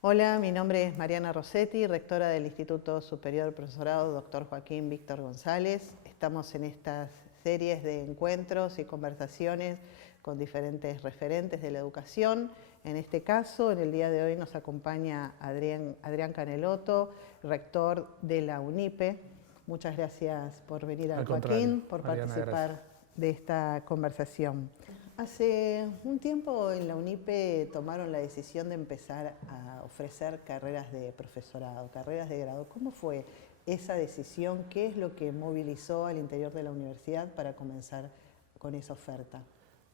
Hola, mi nombre es Mariana Rossetti, rectora del Instituto Superior del Profesorado Dr. Joaquín Víctor González. Estamos en estas series de encuentros y conversaciones con diferentes referentes de la educación. En este caso, en el día de hoy nos acompaña Adrián Canelotto, rector de la UNIPE. Muchas gracias por venir, Al contrario, Joaquín, por Mariana, participar gracias. de esta conversación. Hace un tiempo en la UNIPE tomaron la decisión de empezar a ofrecer carreras de profesorado, carreras de grado. ¿Cómo fue esa decisión? ¿Qué es lo que movilizó al interior de la universidad para comenzar con esa oferta?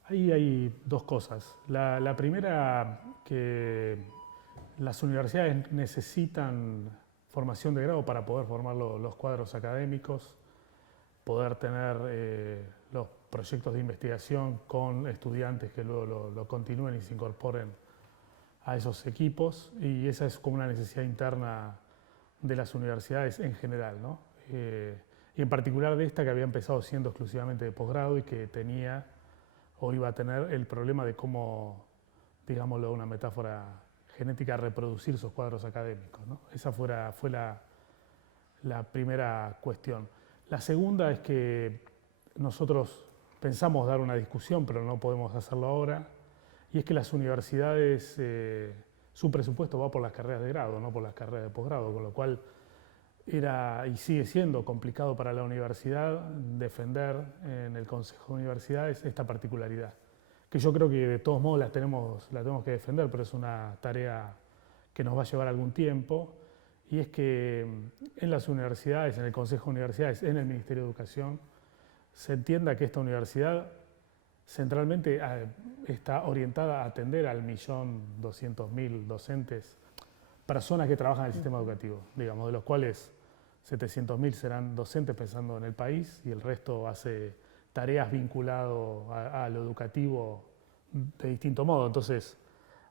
Ahí hay dos cosas. La primera, que las universidades necesitan formación de grado para poder formar los cuadros académicos, poder tener los proyectos de investigación con estudiantes que luego lo continúen y se incorporen a esos equipos, y esa es como una necesidad interna de las universidades en general, ¿no? Y en particular de esta, que había empezado siendo exclusivamente de posgrado y que tenía o iba a tener el problema de cómo, digámoslo, una metáfora genética, reproducir esos cuadros académicos, ¿no? Esa fue la primera cuestión. La segunda es que nosotros pensamos dar una discusión, pero no podemos hacerlo ahora, y es que las universidades, su presupuesto va por las carreras de grado, no por las carreras de posgrado, con lo cual era y sigue siendo complicado para la universidad defender en el Consejo de Universidades esta particularidad, que yo creo que de todos modos la tenemos que defender, pero es una tarea que nos va a llevar algún tiempo, y es que en las universidades, en el Consejo de Universidades, en el Ministerio de Educación, se entienda que esta universidad centralmente está orientada a atender al 1.200.000 docentes, personas que trabajan en el sistema educativo, digamos, de los cuales 700.000 serán docentes pensando en el país, y el resto hace tareas vinculadas a lo educativo de distinto modo. Entonces,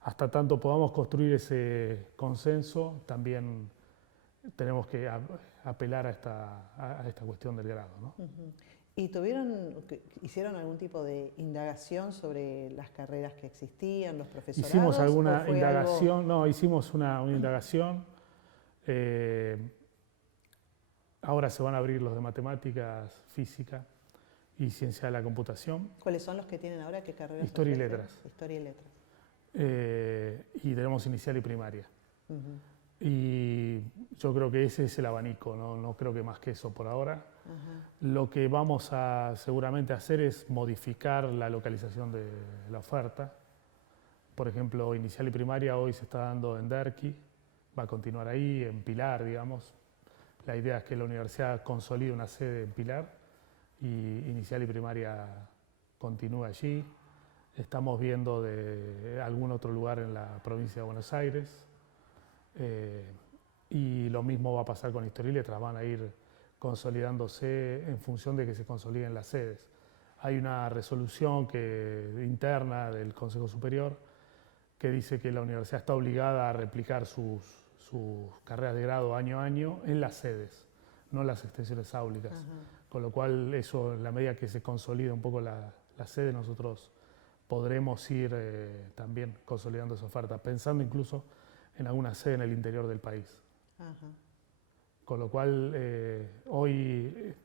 hasta tanto podamos construir ese consenso, también tenemos que apelar a esta cuestión del grado, ¿no? ¿Y hicieron algún tipo de indagación sobre las carreras que existían, los Hicimos profesorados, o alguna fue algo? indagación, no, hicimos una indagación. eh, Ahora se van a abrir los de matemáticas, física y ciencia de la computación, ¿Cuáles son los que tienen ahora? ¿Qué carreras historia y ofrecen? letras. Historia y letras. Y tenemos inicial y primaria. Ujú. Y yo creo que ese es el abanico, no creo que más que eso por ahora. Ajá. Lo que vamos a seguramente hacer es modificar la localización de la oferta. Por ejemplo, inicial y primaria hoy se está dando en Derqui, va a continuar ahí, en Pilar, digamos. La idea es que la universidad consolide una sede en Pilar y inicial y primaria continúe allí. Estamos viendo de algún otro lugar en la provincia de Buenos Aires. Y lo mismo va a pasar con historia y letras, van a ir consolidándose en función de que se consoliden las sedes. Hay una resolución interna del Consejo Superior que dice que la universidad está obligada a replicar sus carreras de grado año a año en las sedes, no en las extensiones áulicas. Ajá. Con lo cual, eso, en la medida que se consolide un poco la sede, nosotros podremos ir también consolidando esa oferta, pensando incluso en alguna sede en el interior del país. Ajá. Con lo cual, hoy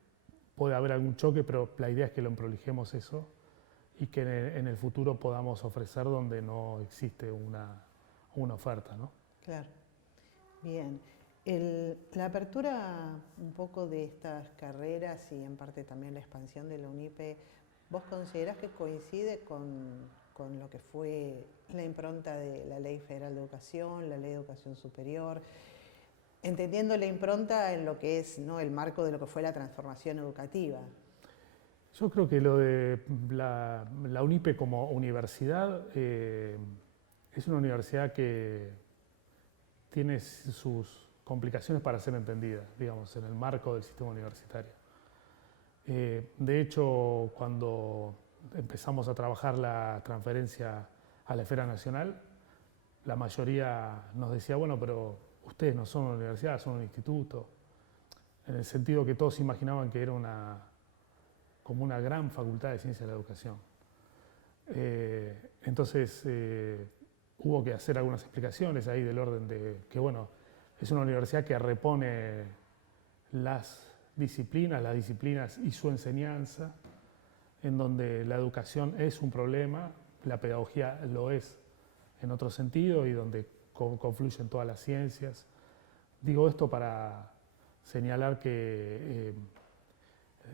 puede haber algún choque, pero la idea es que lo emprolijemos eso y que en el futuro podamos ofrecer donde no existe una oferta, ¿no? Claro. Bien. La apertura un poco de estas carreras y en parte también la expansión de la UNIPE, ¿vos considerás que coincide con lo que fue la impronta de la Ley Federal de Educación, la Ley de Educación Superior? Entendiendo la impronta en lo que es, ¿no?, el marco de lo que fue la transformación educativa. Yo creo que lo de la UNIPE como universidad es una universidad que tiene sus complicaciones para ser entendida, digamos, en el marco del sistema universitario. De hecho, cuando empezamos a trabajar la transferencia a la esfera nacional, la mayoría nos decía, bueno, pero ustedes no son una universidad, son un instituto, en el sentido que todos imaginaban que era como una gran facultad de ciencia de la educación. Entonces, hubo que hacer algunas explicaciones ahí del orden de que, bueno, es una universidad que repone las disciplinas y su enseñanza, en donde la educación es un problema, la pedagogía lo es en otro sentido y donde confluyen todas las ciencias. Digo esto para señalar que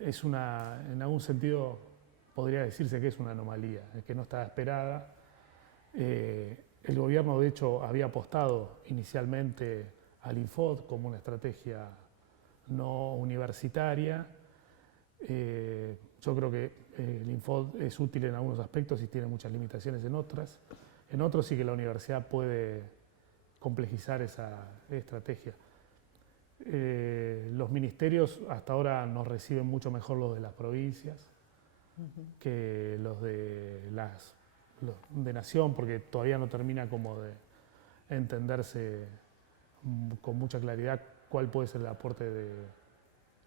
en algún sentido podría decirse que es una anomalía, que no estaba esperada. El gobierno, de hecho, había apostado inicialmente al Infod como una estrategia no universitaria. Yo creo que el Infod es útil en algunos aspectos y tiene muchas limitaciones en otras. En otros sí que la universidad puede complejizar esa estrategia. Los ministerios hasta ahora nos reciben mucho mejor los de las provincias que los de nación, porque todavía no termina como de entenderse con mucha claridad cuál puede ser el aporte de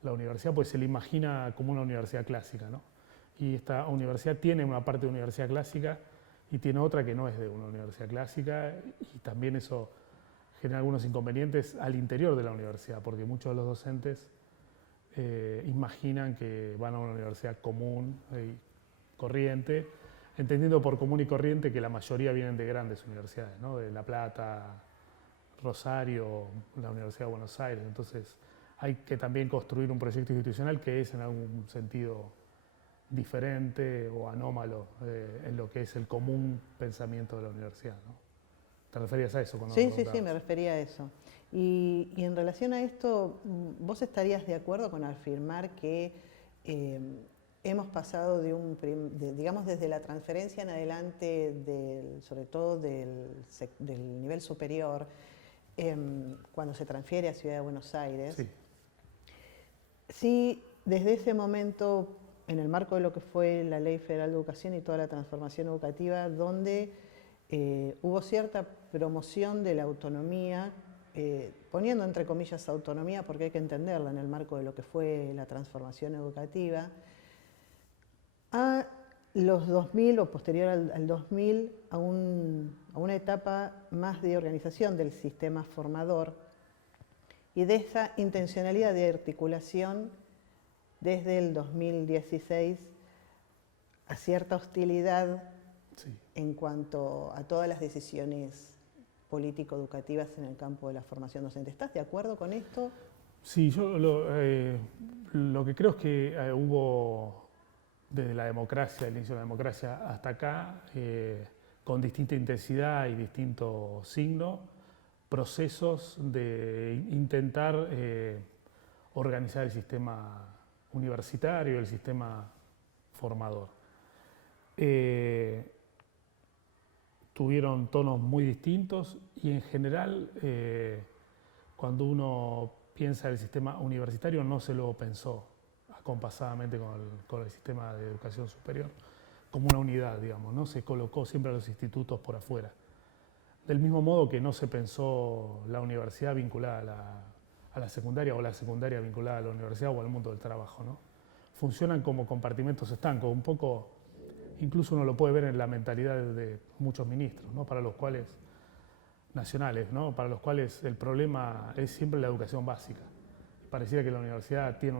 la universidad, pues se le imagina como una universidad clásica, ¿no? Y esta universidad tiene una parte de universidad clásica y tiene otra que no es de una universidad clásica, y también eso genera algunos inconvenientes al interior de la universidad, porque muchos de los docentes imaginan que van a una universidad común y corriente, entendiendo por común y corriente que la mayoría vienen de grandes universidades, ¿no? De La Plata, Rosario, la Universidad de Buenos Aires. Entonces hay que también construir un proyecto institucional que es en algún sentido diferente o anómalo en lo que es el común pensamiento de la universidad, ¿no? ¿Te referías a eso? Sí, me refería a eso. Y en relación a esto, ¿vos estarías de acuerdo con afirmar que hemos pasado digamos, desde la transferencia en adelante, sobre todo del nivel superior, cuando se transfiere a Ciudad de Buenos Aires, sí, sí, desde ese momento, en el marco de lo que fue la Ley Federal de Educación y toda la transformación educativa, donde hubo cierta promoción de la autonomía, poniendo entre comillas autonomía porque hay que entenderla en el marco de lo que fue la transformación educativa, a los 2000 o posterior al 2000 a una etapa más de organización del sistema formador y de esa intencionalidad de articulación desde el 2016 a cierta hostilidad en cuanto a todas las decisiones político-educativas en el campo de la formación docente. ¿Estás de acuerdo con esto? Sí, yo lo que creo es que hubo desde la democracia, el inicio de la democracia hasta acá, con distinta intensidad y distinto signo, procesos de intentar organizar el sistema universitario, el sistema formador. Tuvieron tonos muy distintos y en general cuando uno piensa el sistema universitario no se lo pensó acompasadamente con el sistema de educación superior como una unidad, digamos, ¿no? Se colocó siempre a los institutos por afuera. Del mismo modo que no se pensó la universidad vinculada a la secundaria o la secundaria vinculada a la universidad o al mundo del trabajo, ¿no? Funcionan como compartimentos estancos, un poco, incluso uno lo puede ver en la mentalidad de muchos ministros, ¿no? Para los cuales, nacionales, ¿no? Para los cuales el problema es siempre la educación básica. Pareciera que la universidad tiene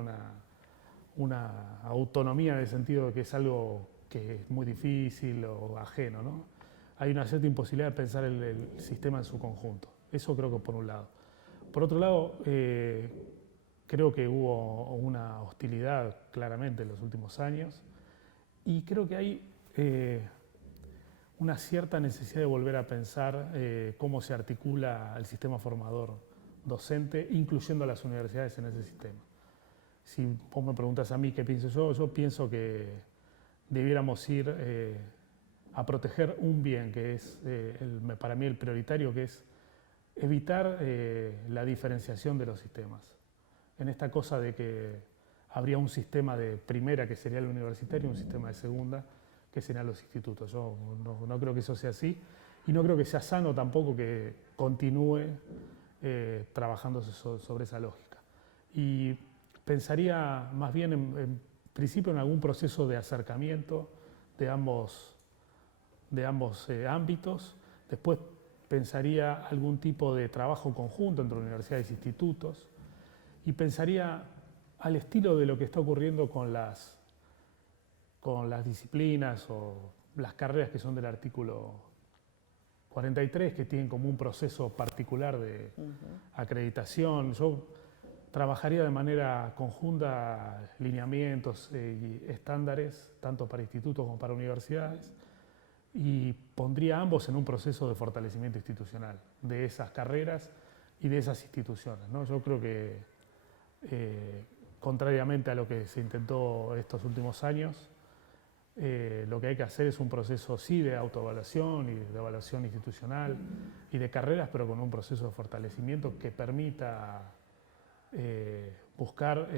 una autonomía en el sentido de que es algo que es muy difícil o ajeno, ¿no? Hay una cierta imposibilidad de pensar el sistema en su conjunto. Eso creo que por un lado. Por otro lado, creo que hubo una hostilidad claramente en los últimos años y creo que hay una cierta necesidad de volver a pensar cómo se articula el sistema formador docente, incluyendo a las universidades en ese sistema. Si vos me preguntas a mí qué pienso yo pienso que debiéramos ir a proteger un bien que es para mí el prioritario, que es evitar la diferenciación de los sistemas. En esta cosa de que habría un sistema de primera que sería el universitario y un sistema de segunda que serían los institutos. Yo no creo que eso sea así y no creo que sea sano tampoco que continúe trabajándose sobre esa lógica. Y pensaría más bien en principio en algún proceso de acercamiento de ambos ámbitos Después pensaría algún tipo de trabajo conjunto entre universidades e institutos y pensaría al estilo de lo que está ocurriendo con las disciplinas o las carreras que son del artículo 43, que tienen como un proceso particular de acreditación. Yo trabajaría de manera conjunta lineamientos y estándares, tanto para institutos como para universidades, y pondría a ambos en un proceso de fortalecimiento institucional de esas carreras y de esas instituciones, ¿no? Yo creo que, contrariamente a lo que se intentó estos últimos años, lo que hay que hacer es un proceso, sí, de autoevaluación y de evaluación institucional y de carreras, pero con un proceso de fortalecimiento que permita buscar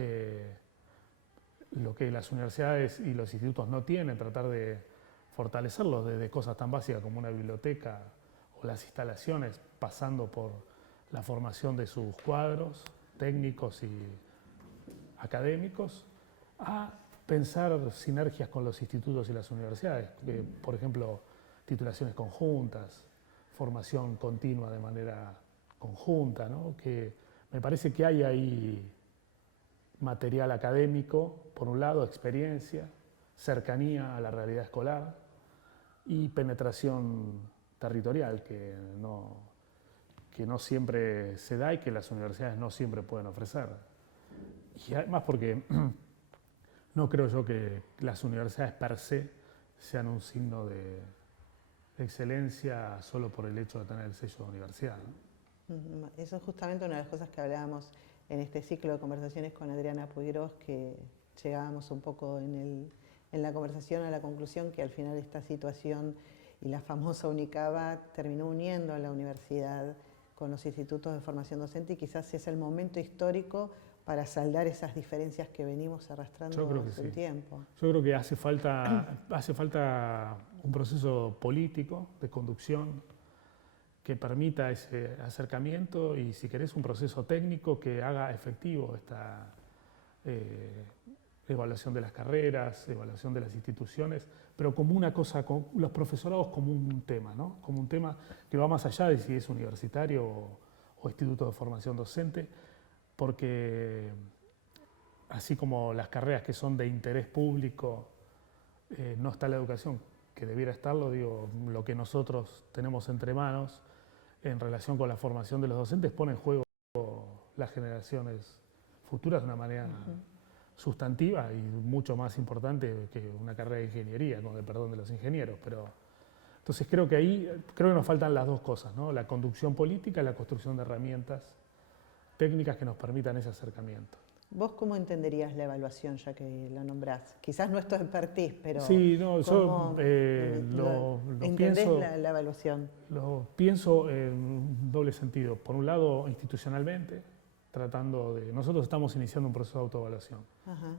lo que las universidades y los institutos no tienen, tratar de fortalecerlos desde cosas tan básicas como una biblioteca o las instalaciones, pasando por la formación de sus cuadros técnicos y académicos, a pensar sinergias con los institutos y las universidades, por ejemplo, titulaciones conjuntas, formación continua de manera conjunta, ¿no? Que me parece que hay ahí material académico, por un lado, experiencia, cercanía a la realidad escolar y penetración territorial que no siempre se da y que las universidades no siempre pueden ofrecer. Y además porque no creo yo que las universidades per se sean un signo de excelencia solo por el hecho de tener el sello de universidad, ¿no? Eso es justamente una de las cosas que hablábamos en este ciclo de conversaciones con Adriana Puigros, que llegábamos un poco en la conversación a la conclusión que al final esta situación y la famosa UNICABA terminó uniendo a la universidad con los institutos de formación docente y quizás es el momento histórico para saldar esas diferencias que venimos arrastrando hace un tiempo. Yo creo que hace falta un proceso político de conducción que permita ese acercamiento y, si querés, un proceso técnico que haga efectivo esta evaluación de las carreras, evaluación de las instituciones, pero como una cosa, con los profesorados como un tema, ¿no? Como un tema que va más allá de si es universitario o instituto de formación docente, porque así como las carreras que son de interés público, no está la educación, que debiera estarlo, digo, lo que nosotros tenemos entre manos en relación con la formación de los docentes pone en juego las generaciones futuras de una manera sustantiva y mucho más importante que una carrera de ingeniería, con el perdón de los ingenieros. Pero, entonces creo que nos faltan las dos cosas, ¿no? La conducción política y la construcción de herramientas técnicas que nos permitan ese acercamiento. ¿Vos cómo entenderías la evaluación, ya que la nombrás? Quizás no es tu expertise, pero sí, no, yo ¿entendés la evaluación? Lo pienso en un doble sentido. Por un lado, institucionalmente, nosotros estamos iniciando un proceso de autoevaluación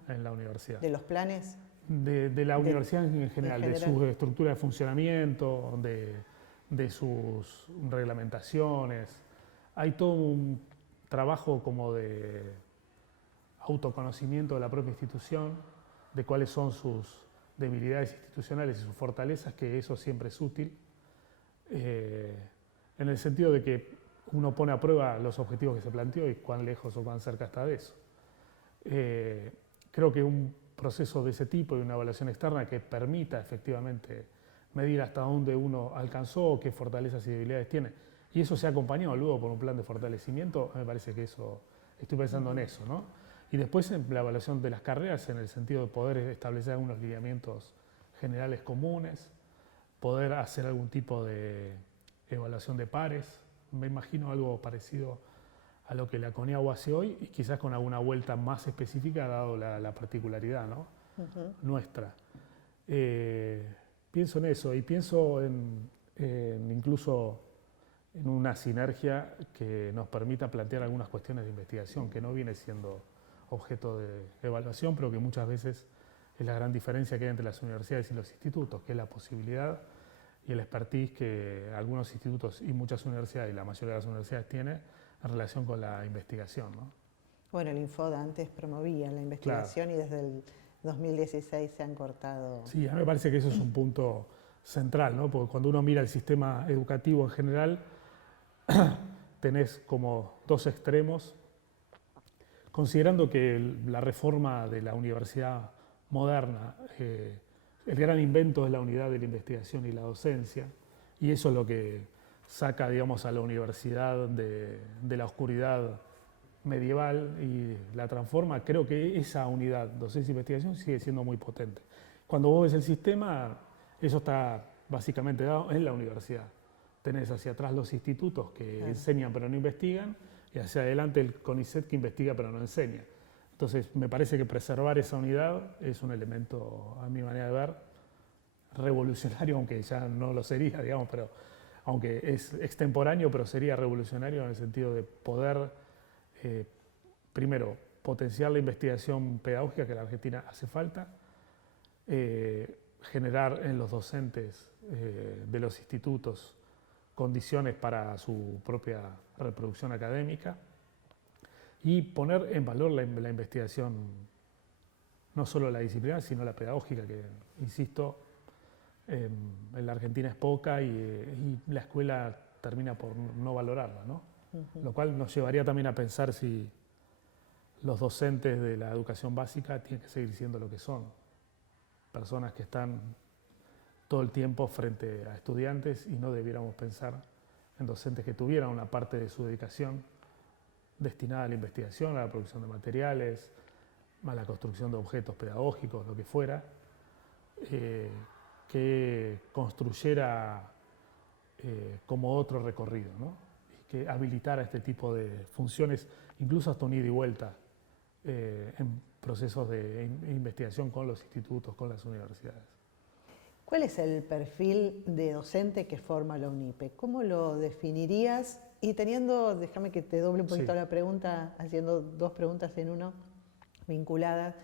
en la universidad. ¿De los planes? De la universidad en general, de su estructura de funcionamiento, de sus reglamentaciones. Hay todo un trabajo como de autoconocimiento de la propia institución, de cuáles son sus debilidades institucionales y sus fortalezas, que eso siempre es útil, en el sentido de que uno pone a prueba los objetivos que se planteó y cuán lejos o cuán cerca está de eso. Creo que un proceso de ese tipo y una evaluación externa que permita efectivamente medir hasta dónde uno alcanzó, qué fortalezas y debilidades tiene, y eso se ha acompañado luego por un plan de fortalecimiento, me parece que eso, estoy pensando en eso, ¿no? Y después en la evaluación de las carreras, en el sentido de poder establecer algunos lineamientos generales comunes, poder hacer algún tipo de evaluación de pares, me imagino algo parecido a lo que la CONIAU hace hoy y quizás con alguna vuelta más específica dado la particularidad, ¿no? Nuestra. Pienso en eso y pienso incluso en una sinergia que nos permita plantear algunas cuestiones de investigación que no viene siendo objeto de evaluación, pero que muchas veces es la gran diferencia que hay entre las universidades y los institutos, que es la posibilidad y el expertise que algunos institutos y muchas universidades, y la mayoría de las universidades, tienen en relación con la investigación, ¿no? Bueno, el Infoda antes promovía la investigación, claro, y desde el 2016 se han cortado. Sí, a mí me parece que eso es un punto central, ¿no? Porque cuando uno mira el sistema educativo en general, tenés como dos extremos, considerando que la reforma de la universidad moderna, el gran invento es la unidad de la investigación y la docencia, y eso es lo que saca, digamos, a la universidad de la oscuridad medieval y la transforma. Creo que esa unidad, docencia e investigación, sigue siendo muy potente. Cuando vos ves el sistema, eso está básicamente dado en la universidad. Tenés hacia atrás los institutos que enseñan pero no investigan, y hacia adelante el CONICET que investiga pero no enseña. Entonces, me parece que preservar esa unidad es un elemento, a mi manera de ver, revolucionario, aunque ya no lo sería, digamos, pero aunque es extemporáneo, pero sería revolucionario en el sentido de poder, primero, potenciar la investigación pedagógica que en la Argentina hace falta, generar en los docentes de los institutos condiciones para su propia reproducción académica y poner en valor la investigación, no solo la disciplinar, sino la pedagógica, que, insisto, en la Argentina es poca y la escuela termina por no valorarla, ¿no? Lo cual nos llevaría también a pensar si los docentes de la educación básica tienen que seguir siendo lo que son, personas que están todo el tiempo frente a estudiantes, y no debiéramos pensar en docentes que tuvieran una parte de su dedicación destinada a la investigación, a la producción de materiales, a la construcción de objetos pedagógicos, lo que fuera, que construyera como otro recorrido, ¿no? Y que habilitara este tipo de funciones, incluso hasta un ida y vuelta en procesos de investigación con los institutos, con las universidades. ¿Cuál es el perfil de docente que forma la UNIPE? ¿Cómo lo definirías? Y teniendo, déjame que te doble un poquito la pregunta, haciendo dos preguntas en uno, vinculadas.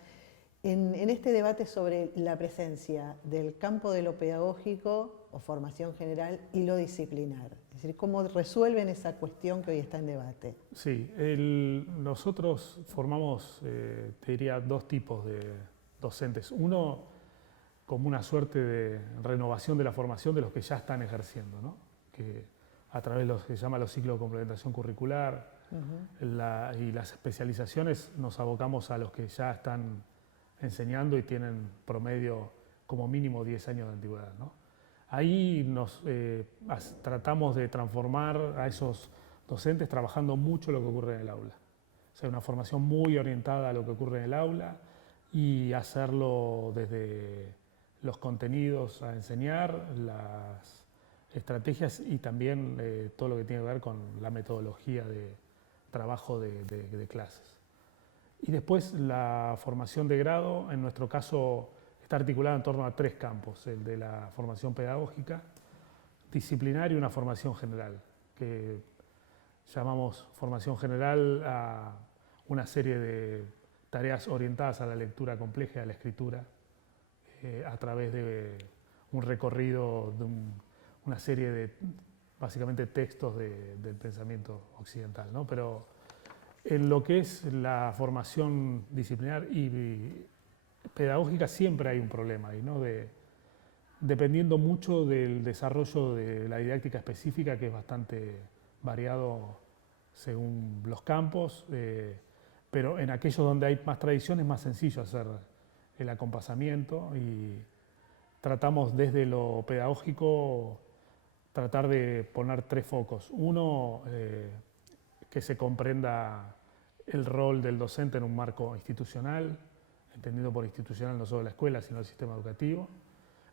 En este debate sobre la presencia del campo de lo pedagógico o formación general y lo disciplinar, es decir, ¿cómo resuelven esa cuestión que hoy está en debate? Sí, nosotros formamos, te diría, dos tipos de docentes. Uno, como una suerte de renovación de la formación de los que ya están ejerciendo, ¿no? Que a través de lo que se llama los ciclos de complementación curricular y las especializaciones nos abocamos a los que ya están enseñando y tienen promedio como mínimo 10 años de antigüedad, ¿no? Ahí nos tratamos de transformar a esos docentes trabajando mucho lo que ocurre en el aula. O sea, una formación muy orientada a lo que ocurre en el aula y hacerlo desde los contenidos a enseñar, las estrategias y también todo lo que tiene que ver con la metodología de trabajo de clases. Y después la formación de grado, en nuestro caso, está articulada en torno a tres campos: el de la formación pedagógica, disciplinar y una formación general, que llamamos formación general a una serie de tareas orientadas a la lectura compleja y a la escritura, a través de un recorrido de una serie de, básicamente, textos del pensamiento occidental, ¿no? Pero en lo que es la formación disciplinar y pedagógica siempre hay un problema ahí, ¿no? Dependiendo mucho del desarrollo de la didáctica específica, que es bastante variado según los campos, pero en aquellos donde hay más tradición es más sencillo hacer el acompasamiento, y tratamos desde lo pedagógico tratar de poner tres focos. Uno, que se comprenda el rol del docente en un marco institucional, entendido por institucional no solo la escuela, sino el sistema educativo.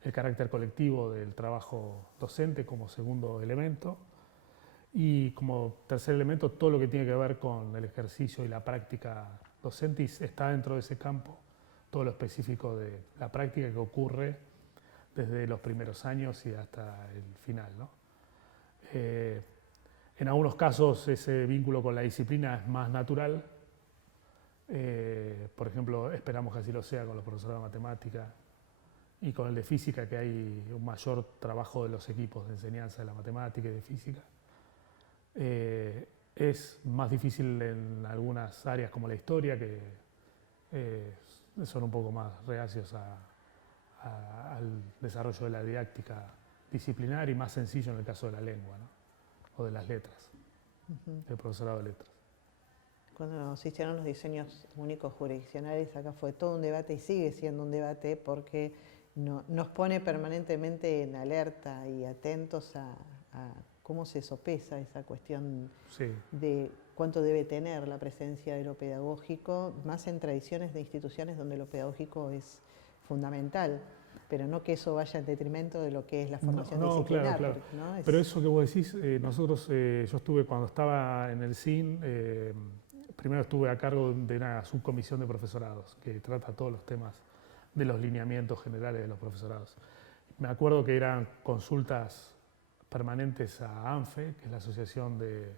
El carácter colectivo del trabajo docente como segundo elemento. Y como tercer elemento, todo lo que tiene que ver con el ejercicio y la práctica docente, y está dentro de ese campo todo lo específico de la práctica que ocurre desde los primeros años y hasta el final, ¿no? En algunos casos ese vínculo con la disciplina es más natural. Por ejemplo, esperamos que así lo sea con los profesores de matemática y con el de física, que hay un mayor trabajo de los equipos de enseñanza de la matemática y de física. Es más difícil en algunas áreas como la historia, que son un poco más reacios a al desarrollo de la didáctica disciplinar y más sencillo en el caso de la lengua, ¿no? O de las letras, del profesorado de letras. Cuando se hicieron los diseños únicos jurisdiccionales, acá fue todo un debate y sigue siendo un debate porque nos pone permanentemente en alerta y atentos a cómo se sopesa esa cuestión de cuánto debe tener la presencia de lo pedagógico, más en tradiciones de instituciones donde lo pedagógico es fundamental, pero no que eso vaya en detrimento de lo que es la formación disciplinar. Claro. Porque, ¿no? Pero eso que vos decís, nosotros, yo estuve cuando estaba en el CIN, primero estuve a cargo de una subcomisión de profesorados que trata todos los temas de los lineamientos generales de los profesorados. Me acuerdo que eran consultas permanentes a ANFE, que es la Asociación de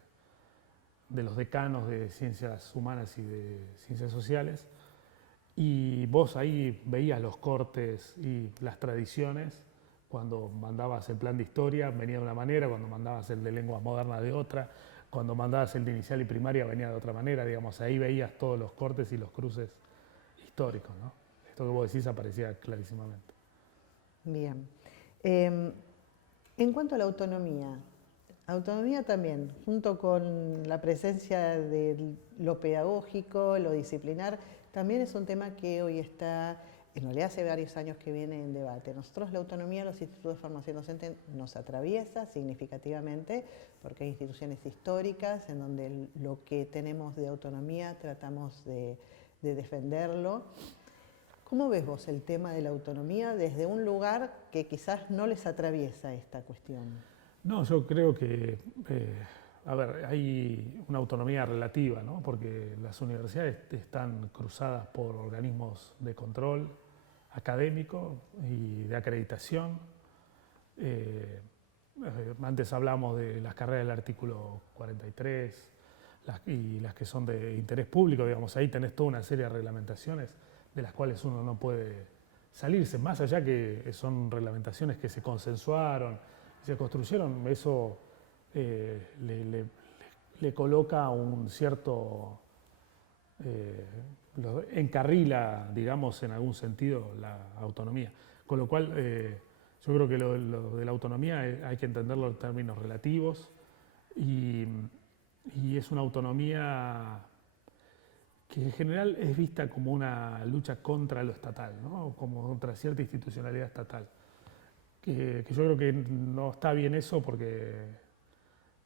los Decanos de Ciencias Humanas y de Ciencias Sociales, y vos ahí veías los cortes y las tradiciones. Cuando mandabas el plan de historia venía de una manera, cuando mandabas el de lenguas modernas de otra, cuando mandabas el de inicial y primaria venía de otra manera, digamos, ahí veías todos los cortes y los cruces históricos, ¿no? Esto que vos decís aparecía clarísimamente. Bien. En cuanto a la autonomía también, junto con la presencia de lo pedagógico, lo disciplinar, también es un tema que hoy está, en realidad hace varios años que viene en debate. Nosotros la autonomía de los institutos de formación docente nos atraviesa significativamente porque hay instituciones históricas en donde lo que tenemos de autonomía tratamos de defenderlo. ¿Cómo ves vos el tema de la autonomía desde un lugar que quizás no les atraviesa esta cuestión? No, yo creo que, hay una autonomía relativa, ¿no? Porque las universidades están cruzadas por organismos de control académico y de acreditación. Antes hablamos de las carreras del artículo 43 y las que son de interés público, digamos, ahí tenés toda una serie de reglamentaciones de las cuales uno no puede salirse, más allá que son reglamentaciones que se consensuaron, se construyeron, eso le coloca un cierto, encarrila, digamos, en algún sentido la autonomía. Con lo cual, yo creo que lo de la autonomía hay que entenderlo en términos relativos y es una autonomía que en general es vista como una lucha contra lo estatal, ¿no? Como contra cierta institucionalidad estatal. Que yo creo que no está bien eso porque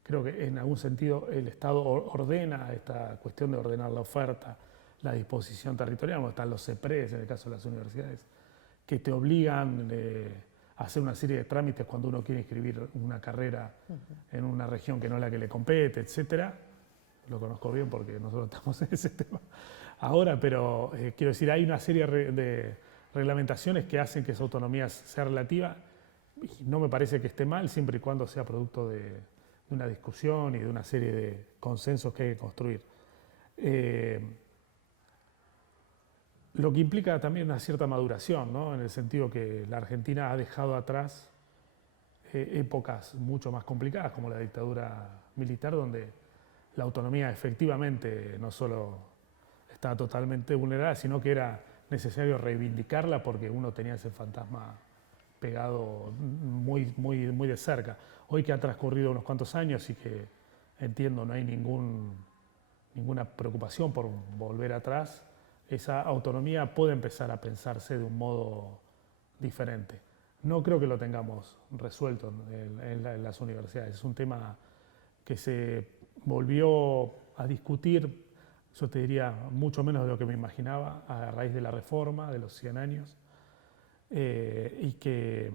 creo que en algún sentido el Estado ordena esta cuestión de ordenar la oferta, la disposición territorial, como están los CEPRES en el caso de las universidades, que te obligan a hacer una serie de trámites cuando uno quiere inscribir una carrera en una región que no es la que le compete, etcétera. Lo conozco bien porque nosotros estamos en ese tema ahora, pero quiero decir, hay una serie de reglamentaciones que hacen que esa autonomía sea relativa y no me parece que esté mal siempre y cuando sea producto de una discusión y de una serie de consensos que hay que construir. Lo que implica también una cierta maduración, ¿no? En el sentido que la Argentina ha dejado atrás épocas mucho más complicadas como la dictadura militar, donde la autonomía efectivamente no solo estaba totalmente vulnerada, sino que era necesario reivindicarla porque uno tenía ese fantasma pegado muy de cerca. Hoy que ha transcurrido unos cuantos años y que entiendo no hay ninguna preocupación por volver atrás, esa autonomía puede empezar a pensarse de un modo diferente. No creo que lo tengamos resuelto en las universidades. Es un tema que se volvió a discutir, yo te diría, mucho menos de lo que me imaginaba a raíz de la reforma de los 100 años y que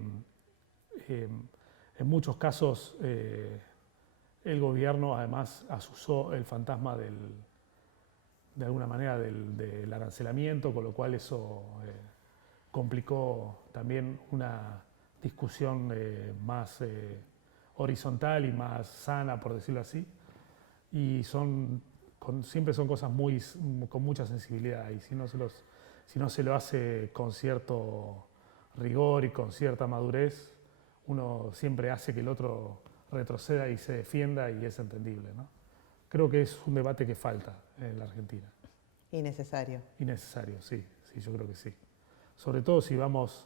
en muchos casos el gobierno además asusó el fantasma de alguna manera del arancelamiento, con lo cual eso complicó también una discusión más horizontal y más sana, por decirlo así. Y siempre son cosas con mucha sensibilidad y si no se lo hace con cierto rigor y con cierta madurez, uno siempre hace que el otro retroceda y se defienda y es entendible, ¿no? Creo que es un debate que falta en la Argentina. Innecesario. Innecesario, sí, yo creo que sí. Sobre todo si vamos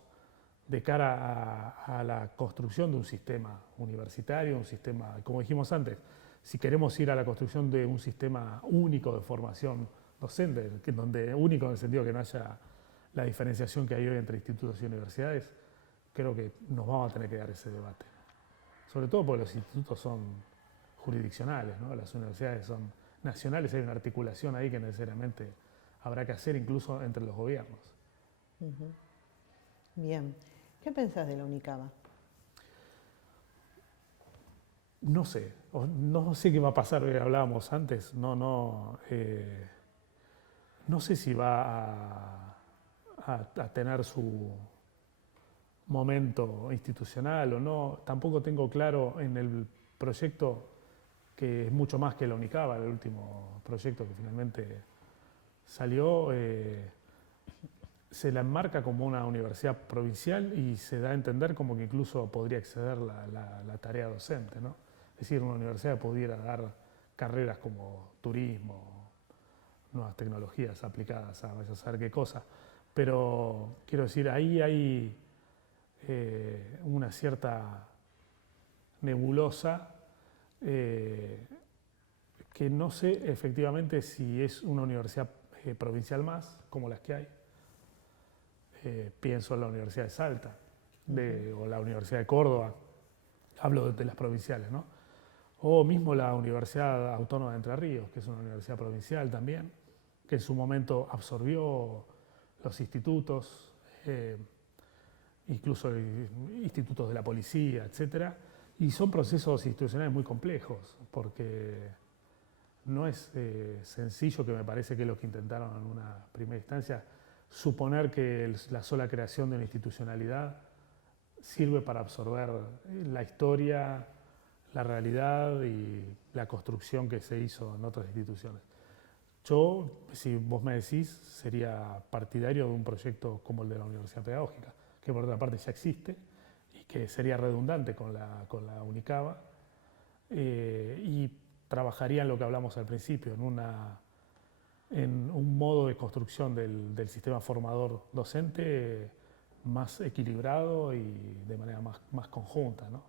de cara a la construcción de un sistema universitario, un sistema, como dijimos antes, si queremos ir a la construcción de un sistema único de formación docente, donde único en el sentido que no haya la diferenciación que hay hoy entre institutos y universidades, creo que nos vamos a tener que dar ese debate. Sobre todo porque los institutos son jurisdiccionales, ¿no? Las universidades son nacionales, hay una articulación ahí que necesariamente habrá que hacer incluso entre los gobiernos. Uh-huh. Bien. ¿Qué pensás de la UNICABA? No sé, no sé qué va a pasar, hablábamos antes, no sé si va a tener su momento institucional o no. Tampoco tengo claro en el proyecto, que es mucho más que la UNICABA, el último proyecto que finalmente salió, se la enmarca como una universidad provincial y se da a entender como que incluso podría exceder la tarea docente, ¿no? Es decir, una universidad que pudiera dar carreras como turismo, nuevas tecnologías aplicadas a vaya a saber qué cosa. Pero quiero decir, ahí hay una cierta nebulosa que no sé efectivamente si es una universidad provincial más, como las que hay. Pienso en la Universidad de Salta o la Universidad de Córdoba, hablo de las provinciales, ¿no? O mismo la Universidad Autónoma de Entre Ríos, que es una universidad provincial también, que en su momento absorbió los institutos, incluso institutos de la policía, etcétera, y son procesos institucionales muy complejos, porque no es sencillo, que me parece que es lo que intentaron en una primera instancia, suponer que la sola creación de una institucionalidad sirve para absorber la historia, la realidad y la construcción que se hizo en otras instituciones. Yo, si vos me decís, sería partidario de un proyecto como el de la Universidad Pedagógica, que por otra parte ya existe y que sería redundante con la UNICABA, y trabajaría en lo que hablamos al principio, en un modo de construcción del sistema formador docente más equilibrado y de manera más conjunta, ¿no?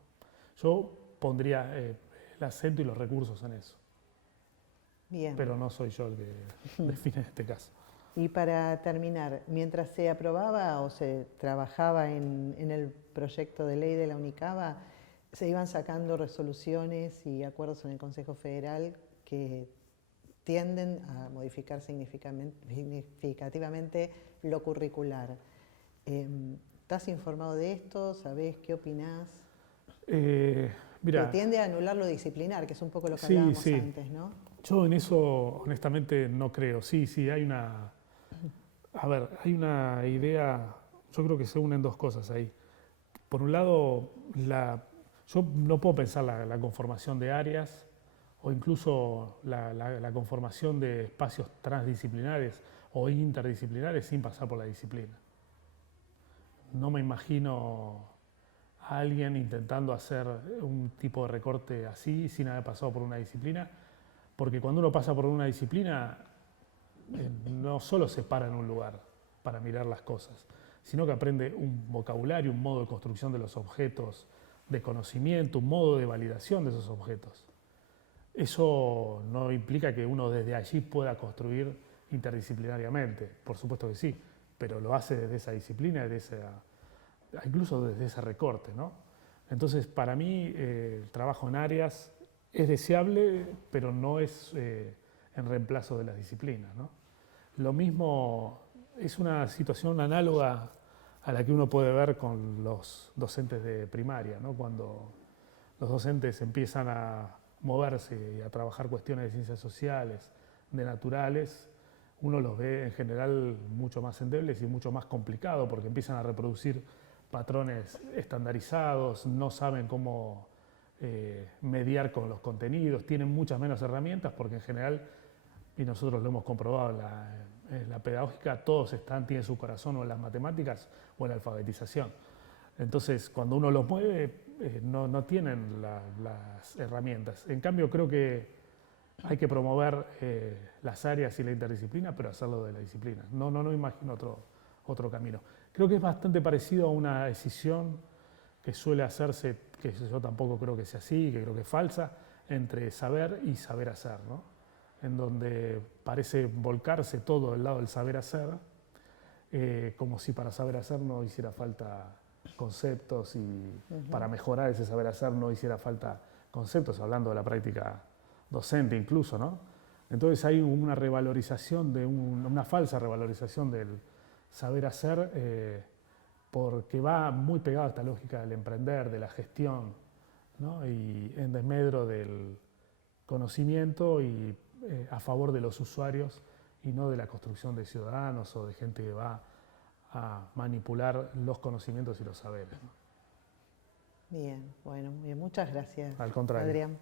Yo pondría el acento y los recursos en eso. Bien. Pero no soy yo el que define este caso. Y para terminar, mientras se aprobaba o se trabajaba en el proyecto de ley de la UNICABA, se iban sacando resoluciones y acuerdos en el Consejo Federal que tienden a modificar significativamente lo curricular. ¿Estás informado de esto? ¿Sabés qué opinás? Mirá, que tiende a anular lo disciplinar, que es un poco lo que hablábamos antes, ¿no? Yo en eso, honestamente, no creo. Sí, hay una... A ver, hay una idea... Yo creo que se unen dos cosas ahí. Por un lado, yo no puedo pensar la conformación de áreas o incluso la conformación de espacios transdisciplinares o interdisciplinares sin pasar por la disciplina. No me imagino a alguien intentando hacer un tipo de recorte así sin haber pasado por una disciplina, porque cuando uno pasa por una disciplina no solo se para en un lugar para mirar las cosas, sino que aprende un vocabulario, un modo de construcción de los objetos de conocimiento, un modo de validación de esos objetos. Eso no implica que uno desde allí pueda construir interdisciplinariamente, por supuesto que sí, pero lo hace desde esa disciplina, incluso desde ese recorte, ¿no? Entonces, para mí, el trabajo en áreas es deseable, pero no es en reemplazo de las disciplinas, ¿no? Lo mismo es una situación análoga a la que uno puede ver con los docentes de primaria, ¿no? Cuando los docentes empiezan a moverse y a trabajar cuestiones de ciencias sociales, de naturales, uno los ve en general mucho más endebles y mucho más complicados porque empiezan a reproducir patrones estandarizados, no saben cómo mediar con los contenidos, tienen muchas menos herramientas porque en general, y nosotros lo hemos comprobado en la pedagógica, todos tienen su corazón o en las matemáticas o en la alfabetización. Entonces, cuando uno los mueve, no tienen las herramientas. En cambio, creo que hay que promover las áreas y la interdisciplina, pero hacerlo de la disciplina. No imagino otro camino. Creo que es bastante parecido a una decisión que suele hacerse, que yo tampoco creo que sea así, que creo que es falsa, entre saber y saber hacer, ¿no? En donde parece volcarse todo del lado del saber hacer, como si para saber hacer no hiciera falta conceptos y para mejorar ese saber hacer no hiciera falta conceptos, hablando de la práctica docente incluso, ¿no? Entonces hay una revalorización, una falsa revalorización del saber hacer, porque va muy pegado a esta lógica del emprender, de la gestión, ¿no? Y en desmedro del conocimiento y a favor de los usuarios y no de la construcción de ciudadanos o de gente que va a manipular los conocimientos y los saberes, ¿no? Bien, bueno, muy bien. Muchas gracias, Al contrario. Adrián.